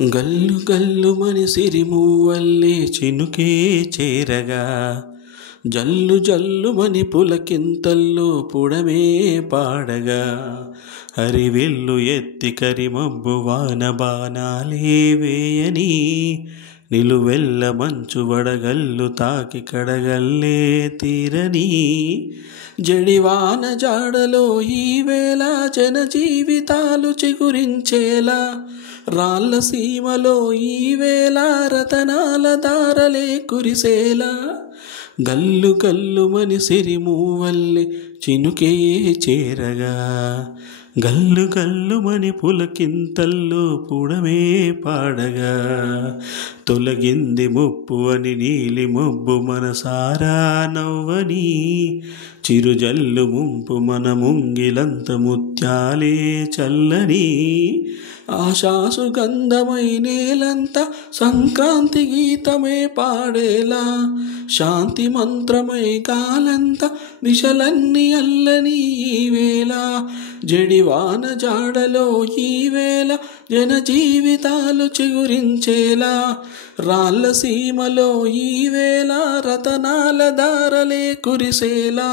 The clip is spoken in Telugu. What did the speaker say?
గల్లు గల్లుమని సిరిమూవల్లే చినుకే చేరగా, జల్లు జల్లుమని పులకింతల్లో పుడమే పాడగా, హరివిల్లు ఎత్తి కరిమబ్బు వాన బాణాలే వేయని, నిలువెల్ల మంచు వడగల్లు తాకి కడగల్లే తీరని, జడివాన జాడలో ఈవేళ జన జీవితాలు చిగురించేలా, రాళ్ళ సీమలో ఈవేళ రతనాల దారలే కురిసేలా, గల్లు గల్లుమని సిరిమూవల్లె చినుకే చేరగా, గల్లు గల్లుమని పులకింతల్లో పుడమే పాడగా, తొలగింది ముప్పు అని నీలి మబ్బు మనసారా నవ్వని, చిరుజల్లు ముంపు మన ముంగిలంత ముత్యాలే చల్లని, ఆశాసు గంధమై నేలంతా సంక్రాంతి గీతమే పాడేలా, శాంతి మంత్రమై కాలంతా దిశలన్నీ అల్లని ఈవేళ, జడివాన జాడలో ఈవేళ జన జీవితాలు చిగురించేలా, రాళ్ళ సీమలో ఈవేళ రతనాల దారలే కురిసేలా.